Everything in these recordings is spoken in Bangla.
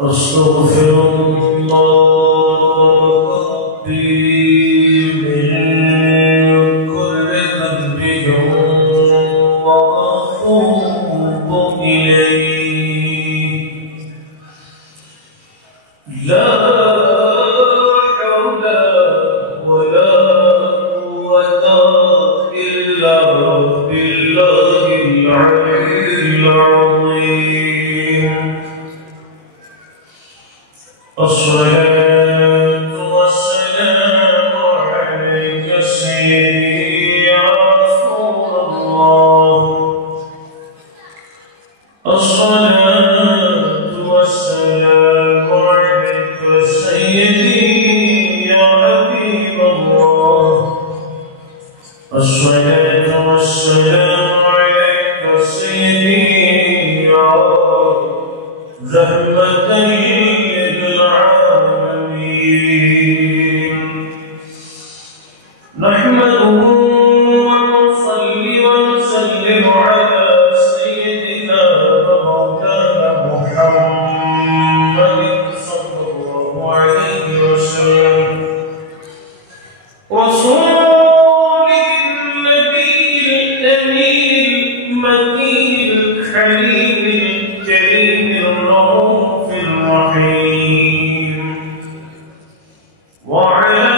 أستغفر الله ربي من كل ذنب وأتوب إليه. لا حول ولا قوة إلا بالله العلي العظيم. الصلاة والسلام عليك سيدي يا رسول الله. الصلاة والسلام عليك سيدي يا حبيب الله. الصلاة والسلام عليك سيدي يا رحمة نحمده ونصلي ونسلم على سيدنا ومولانا محمد صلى الله عليه وسلم رسول النبي الأمين المكين الحليم الكريم الرؤوف الرحيم وعلى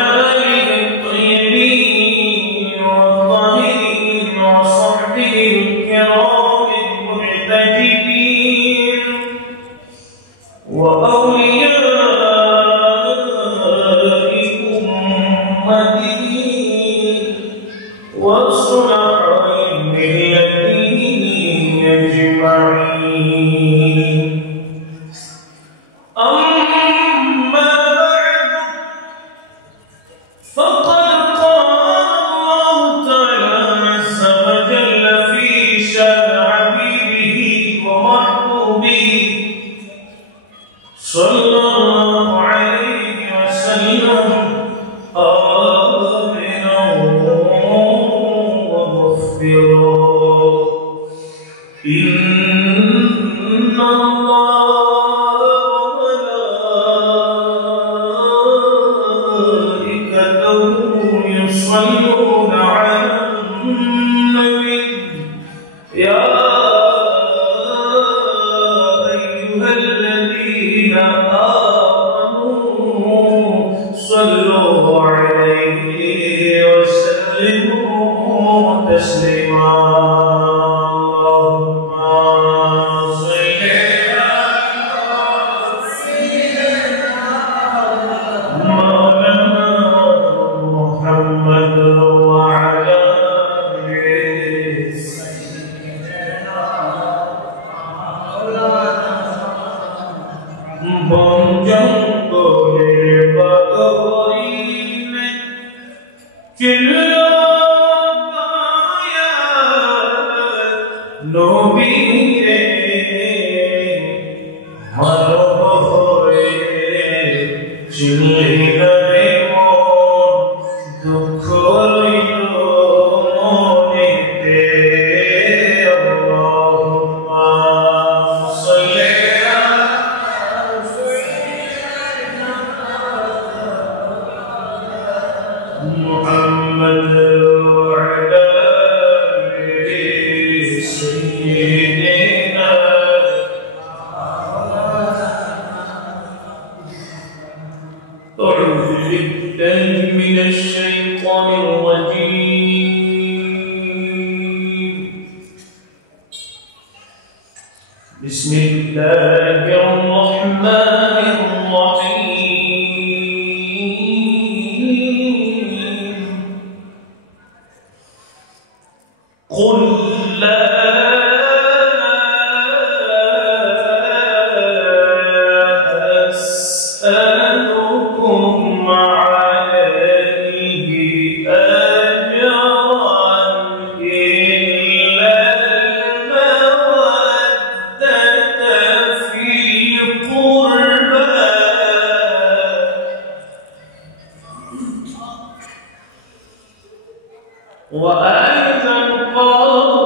وأيضا قال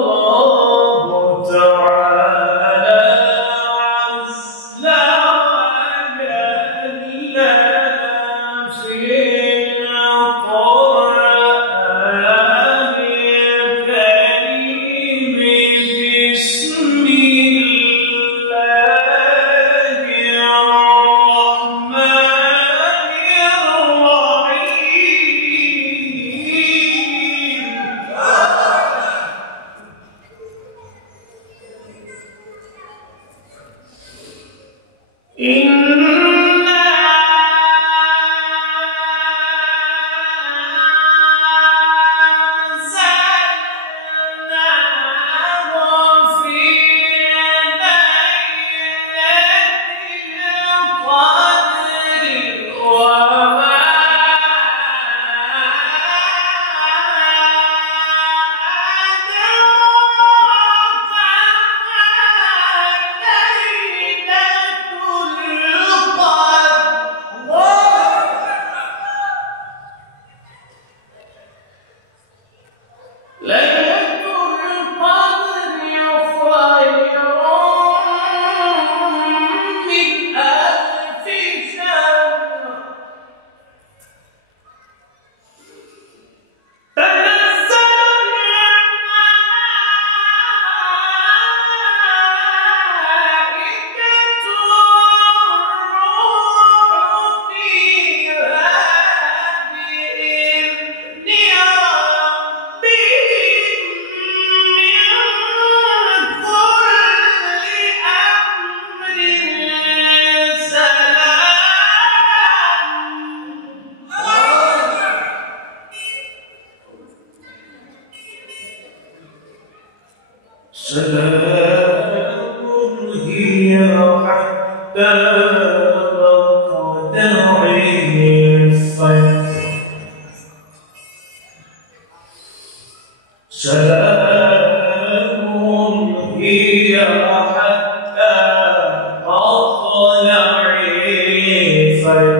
سلام هي حتى مطلع الفجر سلام هي حتى مطلع الفجر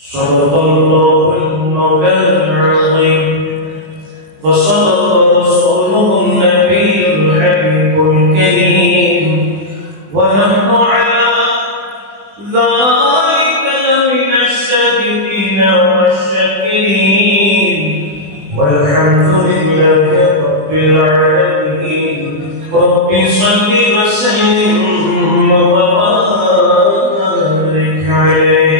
صدق الله المولى العظيم وصدق رسوله النبي الحبيب الكريم ونحن على ذلك من الصادقين والشاكرين والحمد لله رب العالمين رب صل وسلم وبارك عليه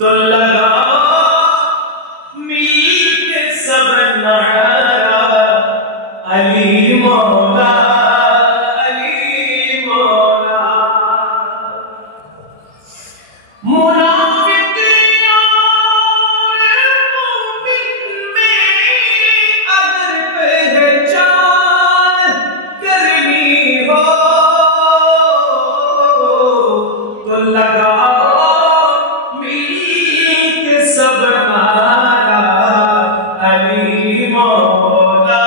तो लगा मिल के सब नहारा अली मौला मुनाफिक और मोमिन में अगर पहचान करनी हो तो लगा सब नारा अली मौला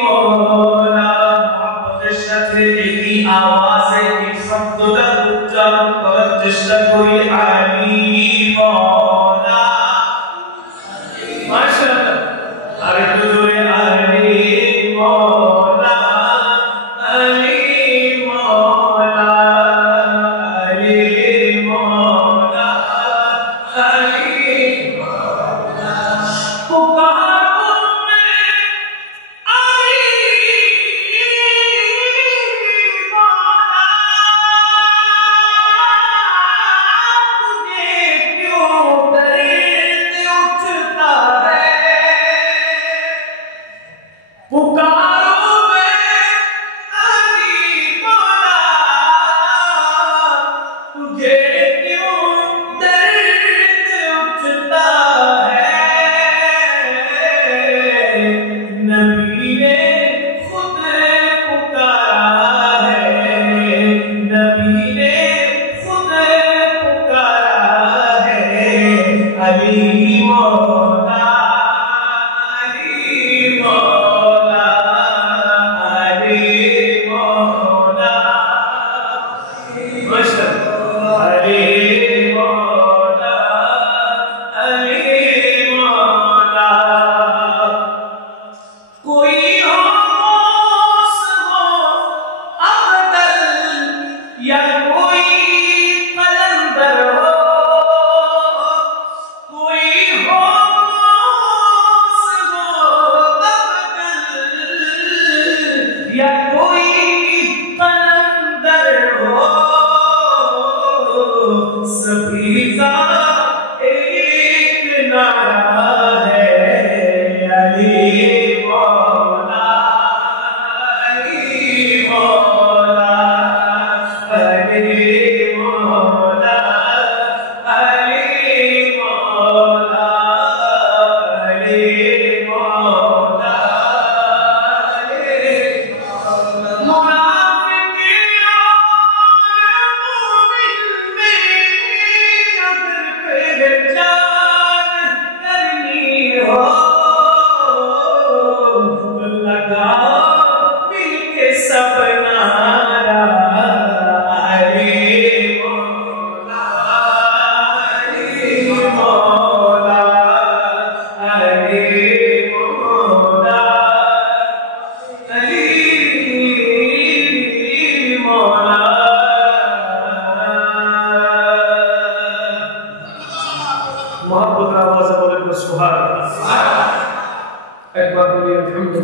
मोहब्बत शफ़ी की आवाज़ की शब्द तक उच्चारण कर जिसका कोई अली मौला माशाअल्लाह अरे तुझे अली मौला अली मौला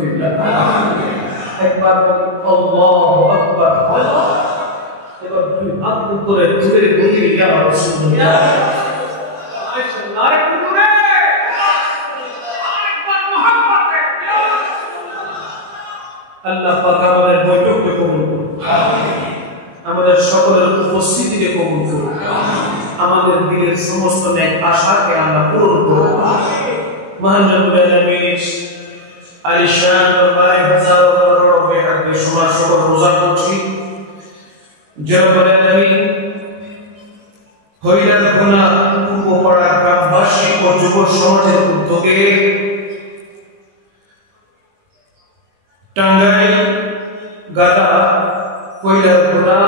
আলহামদুলিল্লাহ। একবার আল্লাহু আকবার। এবার দুই হাত উপরে তুলে বলি ইয়া রাসূলুল্লাহ। মাশাআল্লাহ। আরেকটু জোরে, আরেকবার মুহাম্মদে ইয়া রাসূলুল্লাহ। আল্লাহ পাক আমাদের বৈঠককে কবুল করুন, আমাদের সকলের উপস্থিতিকে কবুল করুন, আমাদের দিলের সমস্ত নেক আশাকে আল্লাহ পূরণ করুন। মহান রব্বুল আলামিন আলিশান দরবারে হাজারো করোড় বেহাতে সবার সকল রোজা করছি। যে রব্বুল আলামিন হইরার গুনা উপপাড়া গ্রামবাসী ও যুব সমাজের উদ্যোগে টাঙ্গাইল গাদা কৈলার গুনা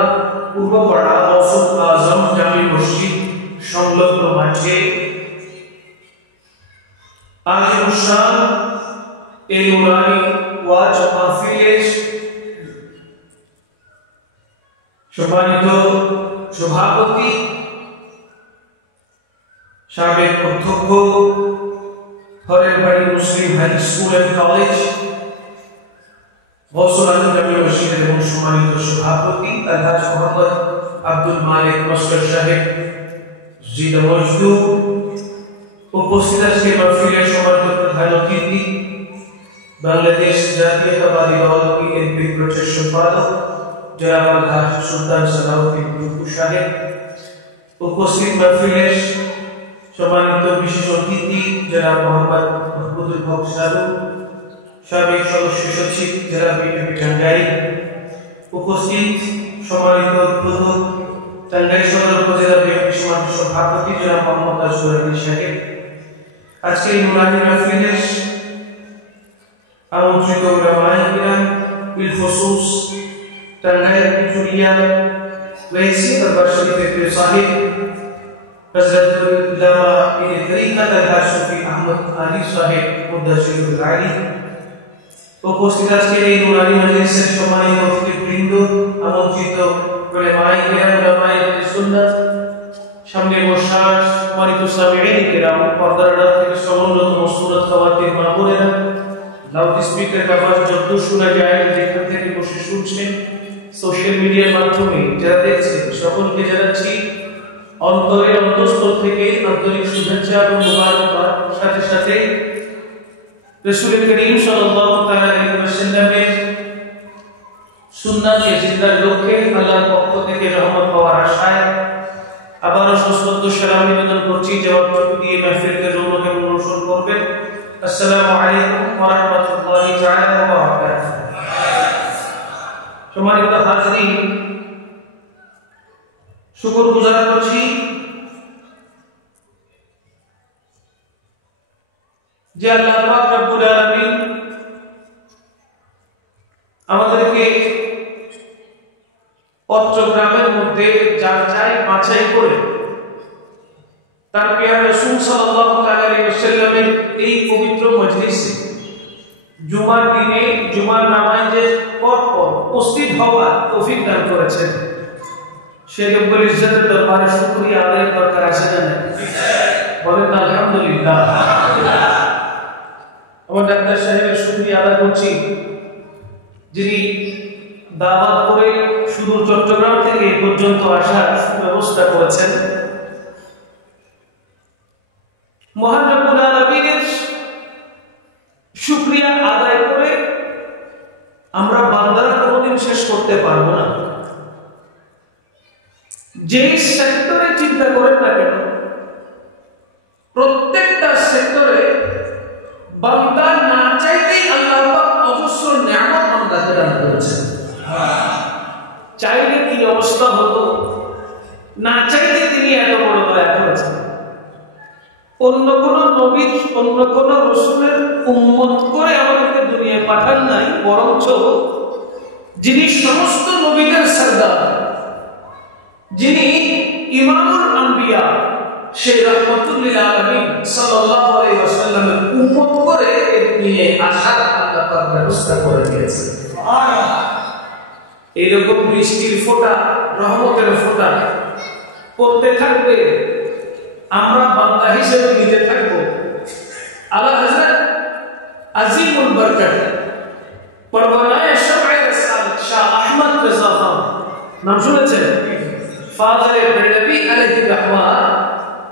পূর্বপাড়া গৌসুল আজম জামি মসজিদ সংলগ্ন মাঠে আজিমুশান এই নুরানি ওয়াজ মাহফিলের সম্মানিত সভাপতি, সাবেক অধ্যক্ষ, হরের বাড়ি Muslim high school and college গৌসুল আজম জামি মসজিদের এবং সম্মানিত সভাপতি আলহাজ মোহাম্মদ আব্দুল মালিক মাস্টার সাহেব জিদা মজদু, উপস্থিত আজকে মাহফিলের সম্মানিত প্রধান অতিথি বাংলাদেশ জাতীয়তাবাদী দল বিএনপি প্রচার সম্পাদক জনাব আলহাজ সুলতান সালাউদ্দিন টুকু সাহেব, উপস্থিত মাহফিলের সম্মানিত বিশেষ অতিথি জনাব মোহাম্মদ মাহমুদুল হক সালু, সাবেক সদস্য সচিব জেলা বিএনপি টাঙ্গাইল, উপস্থিত সম্মানিত প্রধান টাঙ্গাইল সদর উপজেলা বিএনপি সমাবেশ সভাপতি জনাব মোহাম্মদ আসগর আলী সাহেব, আজকে এই নুরানি মাহফিলের আমন্ত্রিত উলামায়ে কিরাম বিল খুসুস টাঙ্গাইল বিচুলিয়া রয়েছে দরবার শরীফের পীর সাহেব হযরতুল উলামা ইবনে তরিকাত আলহাজ শফি আহমদ আলী সাহেব মুদাশশিরুল আলী, উপস্থিত আজকের এই নুরানি মাজলিসের সম্মানিত অতিথিবৃন্দ, আমন্ত্রিত উলামায়ে কিরাম, উলামায়ে সুন্নাত, সামনে বসা সম্মানিত সামিঈন কিরাম, পর্দার আড়াল থেকে সমন্বিত মুসলিম খাওয়াতির মা বোনেরা, লাউড স্পিকার আওয়াজ যত শোনা যায় যেখান থেকে বসে শুনছেন, সোশ্যাল মিডিয়ার মাধ্যমে যারা দেখছেন, সকলকে জানাচ্ছি অন্তরের অন্তঃস্থল থেকে আন্তরিক শুভেচ্ছা এবং মোবারকবাদ। সাথে সাথে রাসূল করিম সাল্লাল্লাহু তাআলা আলাইহি ওয়াসাল্লামের সুন্নাতকে জিন্দার লক্ষ্যে আল্লাহর পক্ষ থেকে রহমত পাওয়ার আশায় আবারও সশ্রদ্ধ সালাম নিবেদন করছি, জবাবটুকু দিয়ে মাহফিলকে রৌনক এবং অনুসরণ করবেন। আসসালামু আলাইকুম ওয়া রাহমাতুল্লাহি তাআলা ওয়া বারাকাতুহু। সম্মানিত হাজরিন, শুকরগুজার করছি যে আল্লাহ পাক রব্বুল আলামিন আমাদেরকে চট্টগ্রামের মধ্যে যার চাই বাছাই করে তার প্রিয় রাসূল সাল্লাল্লাহু আলাইহি ওয়াসাল্লামের এই পবিত্র মজলিসে জুমার দিনে জুমার নামাজের পর উপস্থিত হওয়ার তৌফিক দান করেছেন। সে রব্বুল ইজ্জতের দরবারে শুকরিয়া আদায় দরকার আছে না? বলেন আলহামদুলিল্লাহ। আমার ডাক্তার সাহেবের শুকরিয়া আদায় করছি, যিনি দাওয়াত করে শুধু চট্টগ্রাম থেকে পর্যন্ত আসার ব্যবস্থা করেছেন। মহান রব্বুল আলামিনের শুকরিয়া আদায় করে আমরা বান্দারা কোনোদিন শেষ করতে পারবো না। যেই সেক্টরে চিন্তা করেন না কেন, প্রত্যেকটা সেক্টরে বান্দা না চাইতেই আল্লাহ পাক অজস্র নিয়ামত বান্দাকে দান করেছেন। চাইলে কি অবস্থা হতো, না চাইতে তিনি এত বড় দয়া করেছেন। অন্য কোন নবীর অন্য কোন রাসূলের উম্মত করে আমাদেরকে দুনিয়ায় পাঠান নাই, বরঞ্চ যিনি সমস্ত নবীদের সরদার, যিনি ইমামুল আম্বিয়া, সেই রাহমাতুল লিল আলামিন সাল্লাল্লাহু আলাইহি ওয়াসাল্লামের উম্মত করে নিয়ে আসার আল্লাহ পাক ব্যবস্থা করে দিয়েছেন। সুবহানাল্লাহ। এরকম বৃষ্টির ফোঁটা, রহমতের ফোঁটা পড়তে থাকবে, আমরা বান্দা হিসেবে নিতে থাকবো। আলা হযরত আজিমুল বরকত নাম শুনেছেন? ফাজল বেরলভী আলাইহি রাহমাত।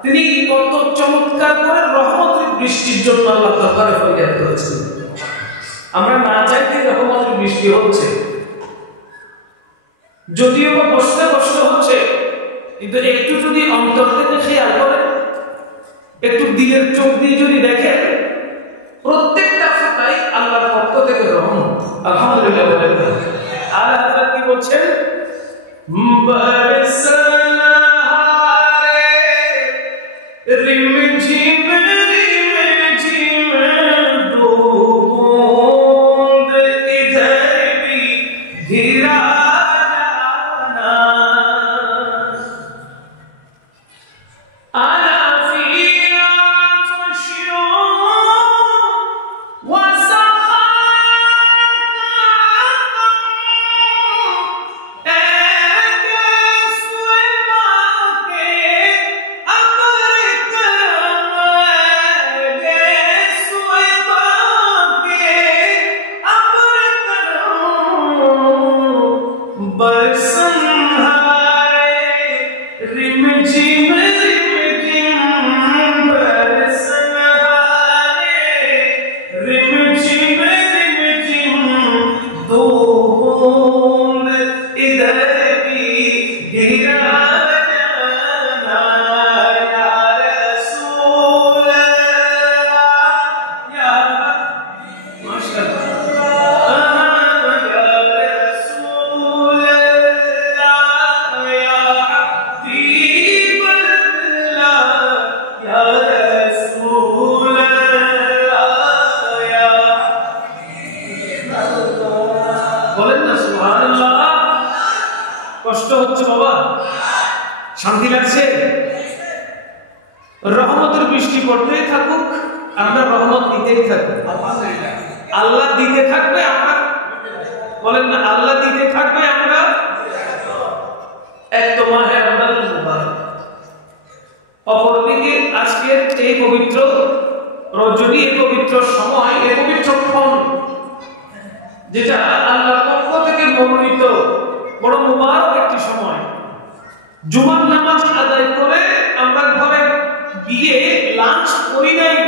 তিনি কত চমৎকার করে রহমতের বৃষ্টির জন্য আল্লাহ দরবারে ফরিয়াদ করেছেন। আমরা না চাইতে রহমতের বৃষ্টি হচ্ছে, যদিও বা বসতে কষ্ট হচ্ছে, কিন্তু একটু যদি অন্তর থেকে খেয়াল করেন, একটু দিলের চোখ দিয়ে যদি দেখেন, প্রত্যেকটা ফোঁটাই আল্লাহর পক্ষ থেকে রহমত। আলহামদুলিল্লাহ বলেন। আর আল্লাহ কি বলছেন? কষ্ট হচ্ছে বাবা? শান্তি লাগছে? রহমতের বৃষ্টি পড়তেই থাকুক, আমরা রহমত দিতেই থাকবো। আল্লাহ দিতে থাকবে, আমরা বলেন না, আল্লাহ দিতে থাকবে, আমরা এক তো মাহে রমজানুল মুবারক, অপরদিকে আজকের এই পবিত্র রজনী, এই পবিত্র সময়, এই পবিত্র ক্ষণ, যেটা আল্লাহর পক্ষ থেকে মনোনীত বড় মুবারক একটি সময়। জুমার নামাজ আদায় করে আমরা ঘরে গিয়ে লাঞ্চ করি নাই,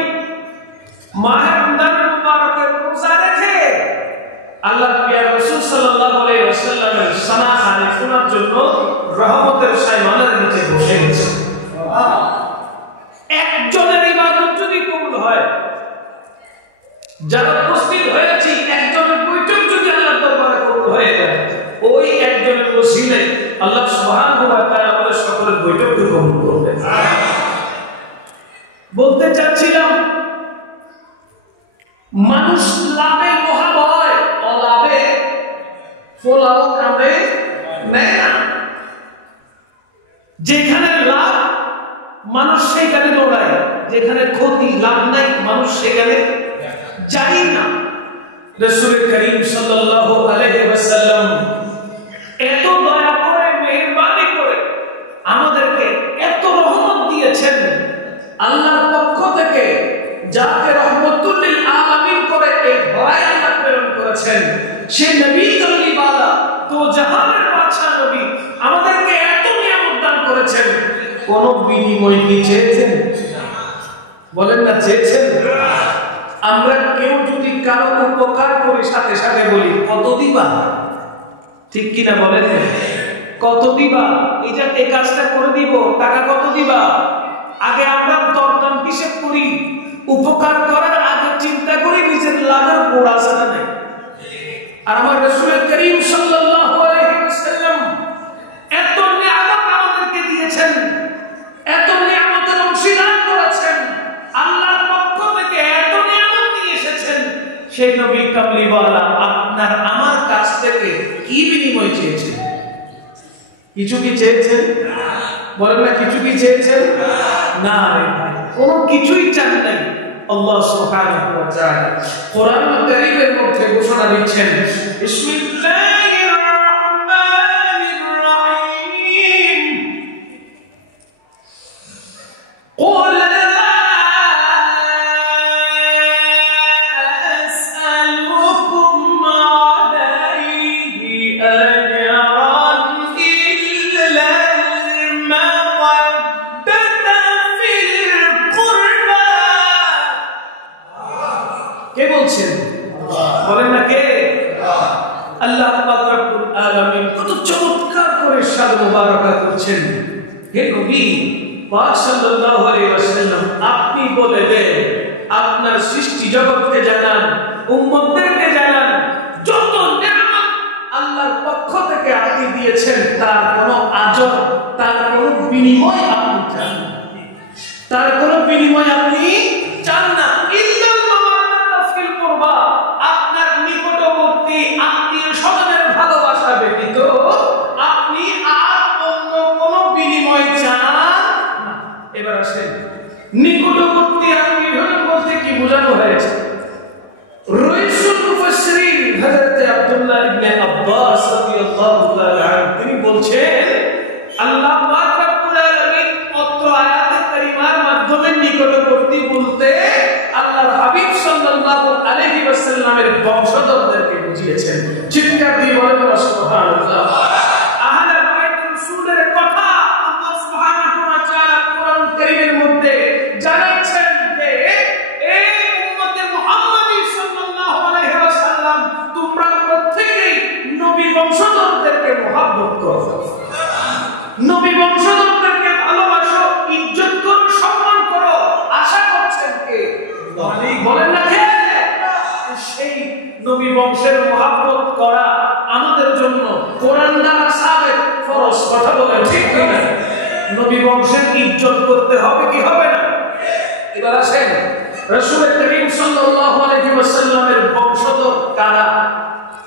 মাহে রমজানুল মুবারকের রোজা রেখে আল্লাহ প্রিয় রাসূল সাল্লাল্লাহু আলাইহি ওয়াসাল্লামের সানা খানে শোনার জন্য রহমতের সাইমানের নিচে বসে গেছে। একজনের ইবাদত যদি কবুল হয়, যারা উপস্থিত হয়েছি, একজনের বৈঠক যদি আল্লাহর দরবারে কবুল হয়ে যায়, ওই একজনের ওসিলায় আল্লাহ সুবহানাহু ওয়া তাআলা আমাদের সকলের বৈঠককে কবুল করবেন। বলতে চাচ্ছিলাম, মানুষ লাভে মহাভয়, অলাভে ফলাও কাঁদে নেয় না। যেখানে লাভ মানুষ সেখানে দৌড়ায়, যেখানে ক্ষতি লাভ নাই মানুষ সেখানে যায় না। রাসূল করিম সাল্লাল্লাহু আলাইহি ওয়াসাল্লাম এত দয়া করে, মেহেরবানি করে আমাদেরকে এত রহমত দিয়েছেন, আল্লাহর পক্ষ থেকে যাকে রহমতুল লিল আলামিন করে এই ধরায় প্রেরণ করেছেন, সে নবী কামলিওয়ালা তো জাহানের বাদশা নবী আমাদেরকে এত নিয়ামত দান করেছেন, কোন বিনিময় কি চেয়েছেন? বলেন না, চেয়েছেন? আমরা কেউ যদি কারো উপকার করি, সাথে সাথে বলি কত দিবা, ঠিক কিনা বলেন? কত দিবা, এটা এই কাজটা করে দিব, টাকা কত দিবা? আগে আমরা দরদাম হিসেব করি, উপকার করার আগে চিন্তা করি নিজের লাভের গোড়া জানা নেই। আর আমার রাসূল করিম সাল্লাল্লাহু আলাইহি ওয়াসাল্লাম এত নিয়ামত আমাদেরকে দিয়েছেন, এত নিয়ামতের অংশীদার করেছেন, আল্লাহর পক্ষ থেকে এত নিয়ামত নিয়ে এসেছেন। সেই নবী কামলিওয়ালা আপনার আমার কাছ থেকে কি বিনিময় চেয়েছেন? কিছু কি চেয়েছেন? বলেন না, কিছু কি চেয়েছেন? না, কোনো কিছুই চান নাই। আল্লাহ সুবহানাহু ওয়া তাআলা কোরআন কারীমের মধ্যে ঘোষণা দিচ্ছেন, বিসমিল্লাহির রাহমানির রাহিম, قُلْ لَا أَسْأَلُكُمْ عَلَيْهِ أَجْرًا আল্লাহ পাক রব্বুল আলামিন কত চমৎকার করে শান মুবারাকা করছেন। হে নবী পাক সাল্লাল্লাহু আলাইহি ওয়াসাল্লাম, আপনি বলে দেন, আপনার সৃষ্টি জগৎকে জানান, উম্মতদেরকে জানান, যত নিয়ামত আল্লাহর পক্ষ থেকে আপনি দিয়েছেন তার কোনো আজর, তার কোনো বিনিময় আপনি চান না, তার কোনো বিনিময় আপনি চান না। ইল্লাল মাওয়াদাতা ফিল কুরবা, আপনার নিকটবর্তী আত্মীয় স্বজনের ভালোবাসা ব্যতীত আপনি আর অন্য কোনো বিনিময় চান না। এবার আসেন, নিকটবর্তী আত্মীয় বলতে কি বোঝানো হয়েছে? রাইসুল মুফাসসিরিন হযরত আব্দুল্লাহ ইবনে আব্বাস রাদিয়াল্লাহু তাআলা আনহু তিনি বলছেন, আল্লাহ পাক রব্বুল আলামিন অত্র আয়াতে কারিমার মাধ্যমে নিকটবর্তী বলতে আল্লাহর হাবিব সাল্লাল্লাহু আলাইহি ওয়াসাল্লামের বংশধরদেরকে বুঝিয়েছেন। চিৎকার দিয়ে বলেন সুবহানাল্লাহ। আহলে বাইত রাসূলের কথা আল্লাহ সুবহানাহু ওয়া তাআলা কোরআন কারীমের মধ্যে জানাচ্ছেন যে এই উম্মতে মুহাম্মাদী সাল্লাল্লাহু আলাইহি ওয়াসাল্লাম, তোমরা প্রত্যেকেই নবী বংশধরদেরকে মহব্বত করো, নবী বংশধরদেরকে ভালোবাসো, ইজ্জত করো, সম্মান করো। আশা করছেন কে? বলেন না কে? সেই নবী বংশের মহব্বত করা আমাদের জন্য কোরআন দ্বারা সাবেক ফরজ। কথা বলেন ঠিক কিনা? নবী বংশের ইজ্জত করতে হবে কি হবে না? এবার আসেন, রাসূল করিম সাল্লাল্লাহু আলাইহি ওয়াসাল্লামের বংশধর কারা?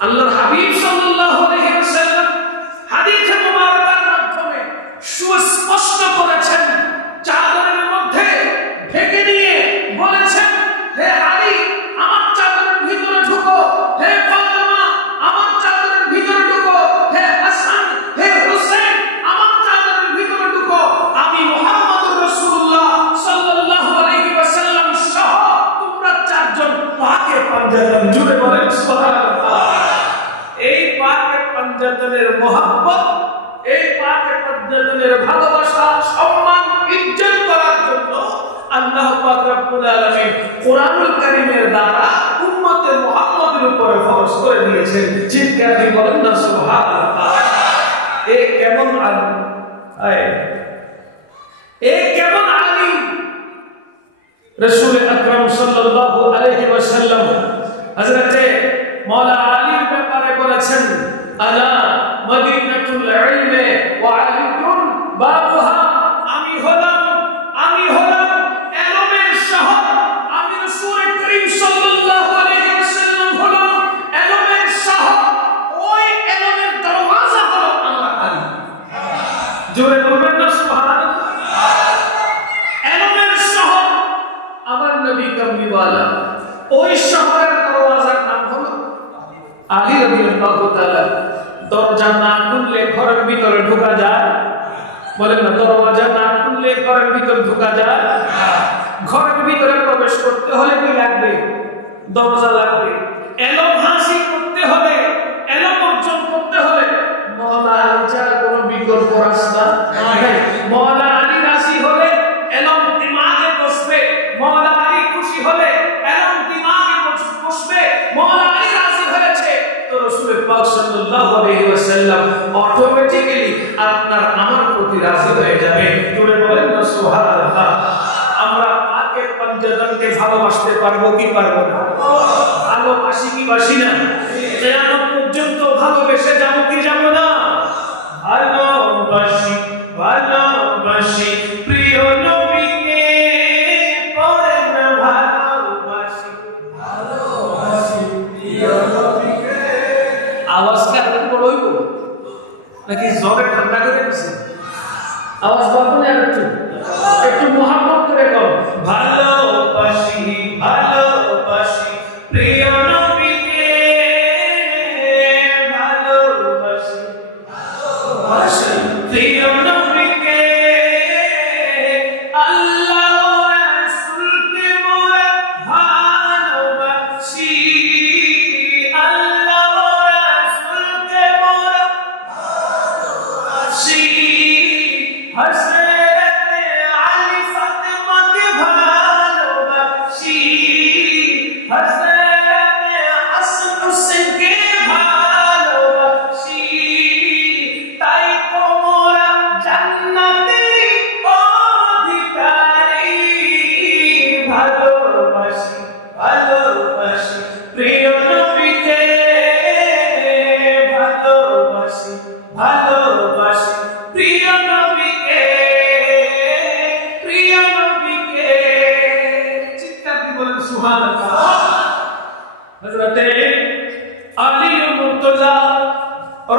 আল্লাহর হাবিব সাল্লাল্লাহু আলাইহি ওয়াসাল্লাম হাদিসে মুবারাকার মাধ্যমে সুস্পষ্ট করেছেন, চাদরের মধ্যে ঢেকে দিয়ে বলেছেন, হে আলী আমার চাদরের ভিতরে ঢুকো, হে ফাতেমা আমার চাদরের ভিতরে ঢুকো, হে হাসান হে হুসাইন আমার চাদরের ভিতরে ঢুকো। আমি মুহাম্মদুর রাসূলুল্লাহ সাল্লাল্লাহু আলাইহি ওয়াসাল্লাম সহ তোমরা চারজন পাকে পাঞ্জাতন, জুড়ে বলেন সুবহানাল্লাহ। এই পাকে পাঞ্জাতনের মহব্বত, এই পাকে পাঞ্জাতনের ভালোবাসা, সম্মান, ইজ্জত করার জন্য আল্লাহ পাক রব্বুল আলামিন কোরআনুল কারীমের দ্বারা উম্মতে মুহাম্মাদের উপরে ফরজ করে দিয়েছেন। চিৎকার দিয়ে বলেন না সুবহানাল্লাহ। এ কেমন আলিম, এ কেমন আলিম! রাসূল আকরাম সাল্লাল্লাহু আলাইহি ওয়াসাল্লাম হযরতে মাওলা আলীর ব্যাপারে বলেছেন, আলা মদিনাতুল ইলমি ওয়া আলিয়ুন বাবুহা, আমি হলাম ইলমের শহর। আমি রাসূল করিম সাল্লাল্লাহু আলাইহি ওয়াসাল্লাম হলাম ইলমের শহর, ওই ইলমের দরওয়াজা হলো আমার আলী। জোরে বলবেন না সুবহানাল্লাহ। ইলমের শহর আমার নবী কামলিওয়ালা, ওই শহরের দরওয়াজার নাম হলো আলী রাদিয়াল্লাহু তাআলা। দরজা না খুললে ঘরের ভিতরে ঢোকা যায়? বলেন না, দরজা না খুললে ঘরের ভিতরে ঢোকা যায়? ঘরের ভিতরে প্রবেশ করতে হলে কি লাগবে? দরজা লাগবে। এলম হাসিল করতে হলে, এলম অর্জন করতে হলে মাওলা আলী ছাড়া কোনো বিকল্প রাস্তা নাই। মাওলা আলী রাজি হলে এলম দিমাগে বসবে, মাওলা আলী খুশি হলে এলম দিমাগে বসবে। মাওলা আলী রাজি হয়েছে তো রাসূল পাক সাল্লাল্লাহু আলাইহি ওয়াসাল্লাম অটোমেটিক্যালি আপনার আমার প্রতি রাজি হয়ে যাবে। জোরে বলেন না সুবহানাল্লাহ। আমরা পাকে পাঞ্জাতনকে ভালোবাসতে পারবো কি পারবো না? ভালোবাসি কি বাসি না? কিয়ামত পর্যন্ত ভালোবেসে যাব কি যাব না? ভালোবাসি ভালোবাসি প্রিয় নবীকে, পড়েন না ভালোবাসি ভালোবাসি প্রিয় নবীকে। আওয়াজ কি আপনি বড় হইব নাকি জোরে ঠান্ডা করে দিছে? আওয়াজ বলবো না একটু মুহাব্বত করে কও, ভালোবাসি ভালোবাসি প্রিয় নবীকে, ভালোবাসি ভালোবাসি প্রিয় নবীকে। আল্লাহ রাসূলকে মোরা ভালোবাসি, আল্লাহ রাসূলকে মোরা ভালোবাসি। হযরত আলী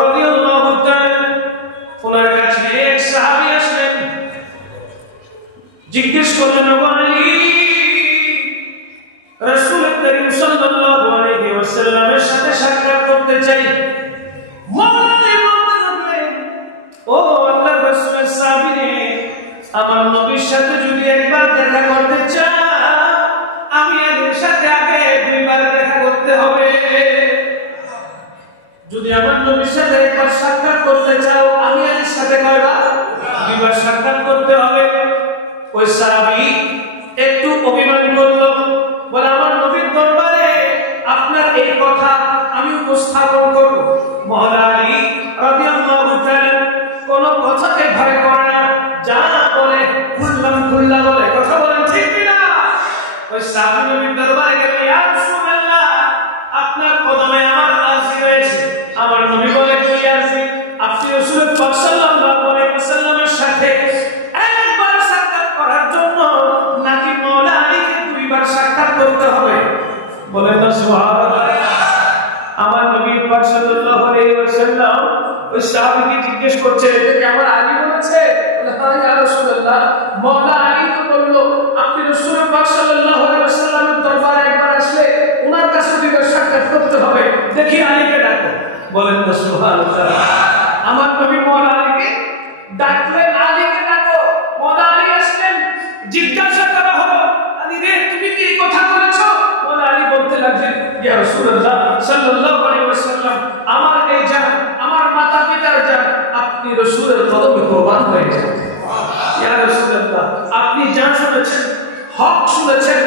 রাদিয়াল্লাহু তাআলা ওনার কাছে এক সাহাবী আসলেন, জিজ্ঞেস করলেন, ও আলী, রাসূল করিম সাল্লাল্লাহু আলাইহি ওয়াসাল্লামের সাথে সাক্ষাৎ করতে চাই। মওলা আলী বলতে লাগলেন, ও আল্লাহর রাসূলের সাহাবী রে, আমার নবীর সাথে যদি একবার দেখা করতে চাও, আমি এর সাথে আগে দুইবার দেখা করতে হবে। যদি আমার নবীর সাথে একবার সাক্ষাৎ করতে চাও, আমি এর সাথে কয়বার? দুইবার সাক্ষাৎ করতে হবে। ওই সাহাবী একটু অভিমান করলো, বলে, আমার নবীর দরবারে আপনার এই কথা আমি উপস্থাপন করব। মওলা আলী রাদিয়াল্লাহু তাআলা কোন কথাকে ভয় করে না, যা বলে খুল্লা বলে। কথা বলেন ঠিক কিনা? ওই সাহাবী নবীর দরবারে গেল, ইয়া রাসূলুল্লাহ, আপনার কদমে আমার আরজি রয়েছে। আমার নবী বলে, কি আরজি? আপনি রাসূল পাক সাল্লাল্লাহু আলাইহি ওয়াসাল্লামের সাথে একবার সাক্ষাৎ করার জন্য নাকি মওলা আলীকে দুইবার সাক্ষাৎ করতে হবে? বলেন না সুবহানাল্লাহ। আমার নবী পাক সাল্লাল্লাহু আলাইহি ওয়াসাল্লাম ওই সাহাবীকে জিজ্ঞেস করছে, এটা কি আমার আলী বলেছে? বলে, হ্যাঁ ইয়া রাসূলুল্লাহ, মওলা আলী তো বলল আপনি রাসূল পাক সাল্লাল্লাহু আলাইহি ওয়াসাল্লামের দরবারে একবার আসলে ওনার কাছে দুইবার সাক্ষাৎ করতে হবে, দেখি আলীকে ডাকো। বলেন না সুবহানাল্লাহ। আমার নবী মওলা আলীকে ডাকলেন, আলীকে ডাকো। মওলা আলী আসলেন, জিজ্ঞাসা করা হলো, আলী রে, তুমি কি এই কথা বলেছো? মওলা আলী বলতে লাগলেন, ইয়া রাসূলুল্লাহ সাল্লাল্লাহু আলাইহি ওয়াসাল্লাম, আমার এই জান, আমার মাতা-পিতার জান, আপনি রাসূলের কদমে কুরবান হয়ে যান। ইয়া রাসূলুল্লাহ, আপনি যা শুনেছেন, হক শুনেছেন,